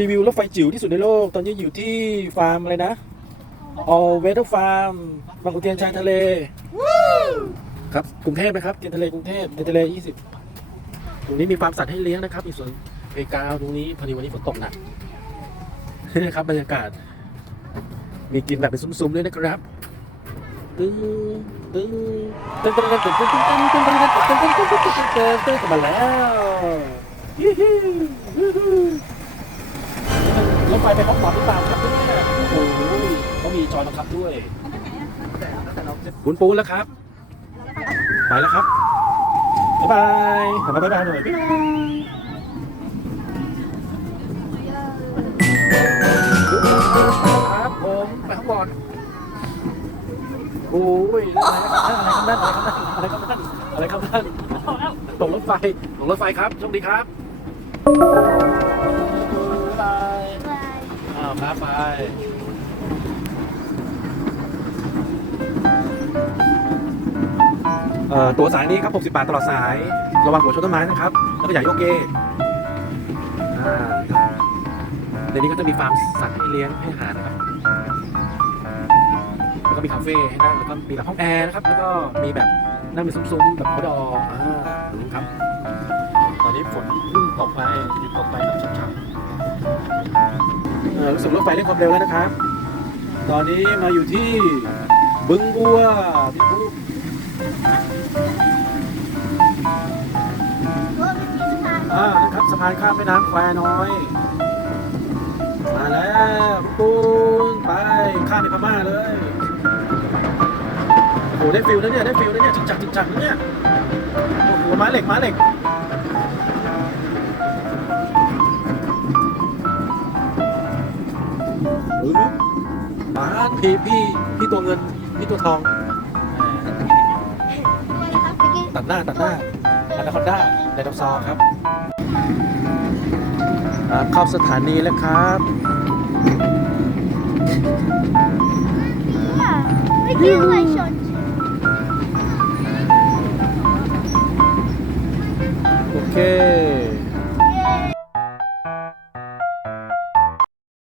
รีวิวรถไฟจิ๋วที่สุดในโลก ตอนนี้อยู่ที่ฟาร์มอะไรนะ All Weather Farm บางขุนเทียนชายทะเลครับกรุงเทพนะครับเทียนทะเลกรุงเทพเทียนทะเล 20 ตรงนี้มีฟาร์มสัตว์ให้เลี้ยงนะครับมีสวนเพกาวตรงนี้พอดีวันนี้ฝนตกหนักนี่นะครับบรรยากาศ มีกินแบบเป็นซุ้มๆด้วยนะครับตึ้งตึ้งตึ้งตึ้งตึ้งตึ้งตึ้งตึ้งตึ้งตึ้งตึ้งตึ้งตึ้งตึ้งตึ้งมาแล้วยี่ฮิยูฮู รถไฟไปพร้อมหมอหรือเปล่าครับเนี่ยโอ้โหเขามีจอยบังคับด้วยปูนปูนแล้วครับ ไปแล้วครับ บ๊ายบายทำบ๊ายบายหน่อยบ๊ายบายครับผมไปข้างบนโอ้ยอะไรครับอะไรครับนั่นอะไรครับนั่นอะไรครับนั่นอะไรครับนั่นตกรถไฟตกรถไฟครับโชคดีครับาวครับไปเอ่อตัวสายนี้ครับ 60 บาทตลอดสาย ระวังหัวชนต้นไม้นะครับ แล้วก็อย่าโยกเยกอ่าในนี้ก็จะมีฟาร์มสัตว์ให้เลี้ยงให้อาหารนะครับ แล้วก็มีคาเฟ่ให้นั่งแล้วก็มีแบบห้องแอร์นะครับ แล้วก็มีแบบนั่งเป็นซุ้มๆแบบเขาดออ่าดูครับ ตอนนี้ฝนเพิ่งตกไปหยุดตกไป รู้สึกรถไฟเร่งความเร็วแล้วนะครับ ตอนนี้มาอยู่ที่บึงบัวที่ภูอ่านะครับสะพานข้ามแม่น้ำแควน้อย มาแล้วปูนไปข้ามไปพม่าเลยโอ้โหได้ฟิลแล้วเนี่ยได้ฟิลแล้วเนี่ยจิกจักจิกจักแล้วเนี่ยโอ้โหม้าเหล็กม้าเหล็ก ป้าดพี่พี่พี่ตัวเงินพี่ตัวทองตัดหน้าตัดหน้าอนาคอนด้าไดโนเสาร์ครับอ่าเข้าสถานีแล้วครับไม่คิดเลย